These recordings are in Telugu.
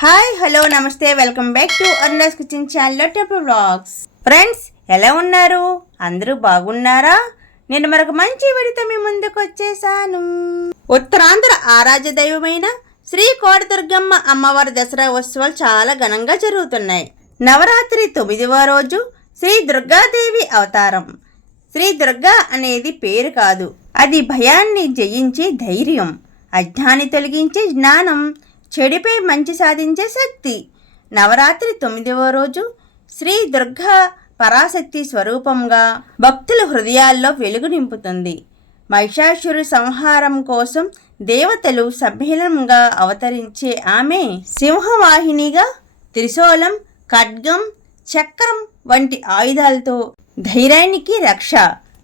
Hi hello namaste welcome back to Arna's kitchen channel temple blogs. Friends ఎలా ఉన్నారు? అందరూ బాగున్నారా? నేను మరొక మంచి విడితో మీ ముందుకు వచ్చేసాను. ఉత్తరాంధ్ర ఆరాధ్య దైవమైన శ్రీ కోడదుర్గమ్మ అమ్మవారి దసరా ఉత్సవాలు చాలా ఘనంగా జరుగుతున్నాయి. నవరాత్రి తొమ్మిదవ రోజు శ్రీ దుర్గాదేవి అవతారం. శ్రీ దుర్గా అనేది పేరు కాదు అది భయాన్ని జయించే ధైర్యం అజ్ఞాని తొలగించే జ్ఞానం చెడిపై మంచి సాధించే శక్తి. నవరాత్రి తొమ్మిదవ రోజు శ్రీ దుర్గా పరాశక్తి స్వరూపంగా భక్తుల హృదయాల్లో వెలుగు నింపుతుంది. మహిషాసురు సంహారం కోసం దేవతలు సమ్మేళనంగా అవతరించే ఆమె సింహవాహినిగా త్రిశూలం ఖడ్గం చక్రం వంటి ఆయుధాలతో ధైర్యానికి రక్ష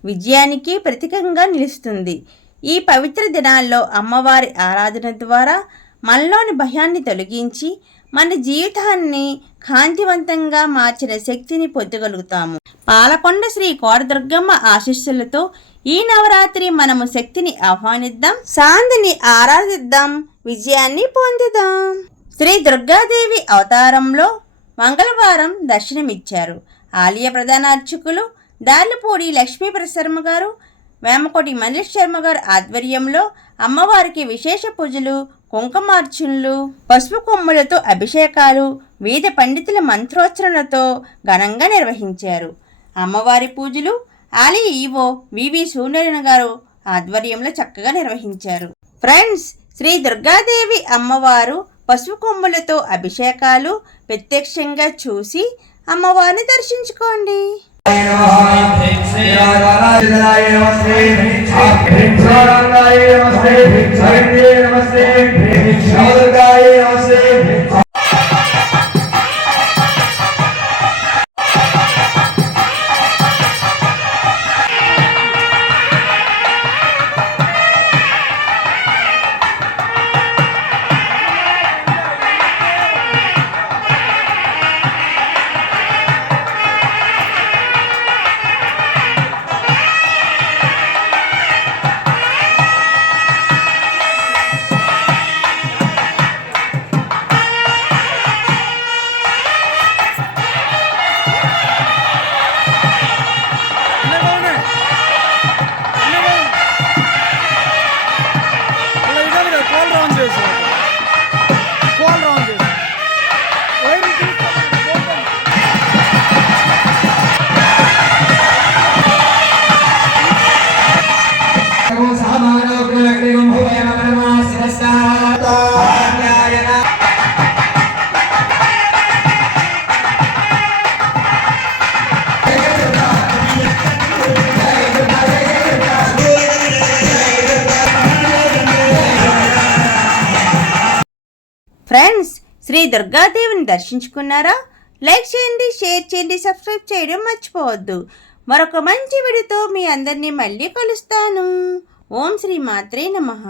విజయానికి ప్రతీకంగా నిలుస్తుంది. ఈ పవిత్ర దినాల్లో అమ్మవారి ఆరాధన ద్వారా మనలోని భయాన్ని తొలగించి మన జీవితాన్ని కాంతివంతంగా మార్చిన శక్తిని పొందగలుగుతాము. పాలకొండ శ్రీ కోటదుర్గమ్మ ఆశీస్సులతో ఈ నవరాత్రి మనము శక్తిని ఆహ్వానిద్దాం శాంతిని ఆరాధిద్దాం విజయాన్ని పొందుదాం. శ్రీ దుర్గాదేవి అవతారంలో మంగళవారం దర్శనమిచ్చారు. ఆలయ ప్రధాన అర్చకులు దార్లపూడి లక్ష్మీప్రసర్మ గారు వేమకోటి మనీష్ శర్మ గారు ఆధ్వర్యంలో అమ్మవారికి విశేష పూజలు కుంకుమార్చునులు పసుపు కొమ్ములతో అభిషేకాలు వివిధ పండితుల మంత్రోచ్చరణతో ఘనంగా నిర్వహించారు అమ్మవారి పూజలు ఆలీ ఈవో వివి సూనరణ గారు ఆధ్వర్యంలో చక్కగా నిర్వహించారు ఫ్రెండ్స్ శ్రీ దుర్గాదేవి అమ్మవారు పసుపు కొమ్ములతో అభిషేకాలు ప్రత్యక్షంగా చూసి అమ్మవారిని దర్శించుకోండి శ్రీ ఫ్రెండ్స్ శ్రీ దుర్గాదేవిని దర్శించుకున్నారా? లైక్ చేయండి షేర్ చేయండి సబ్స్క్రైబ్ చేయడం మర్చిపోవద్దు. మరొక మంచి వీడియోతో మీ అందరినీ మళ్ళీ కలుస్తాను. ఓం శ్రీ మాత్రే నమః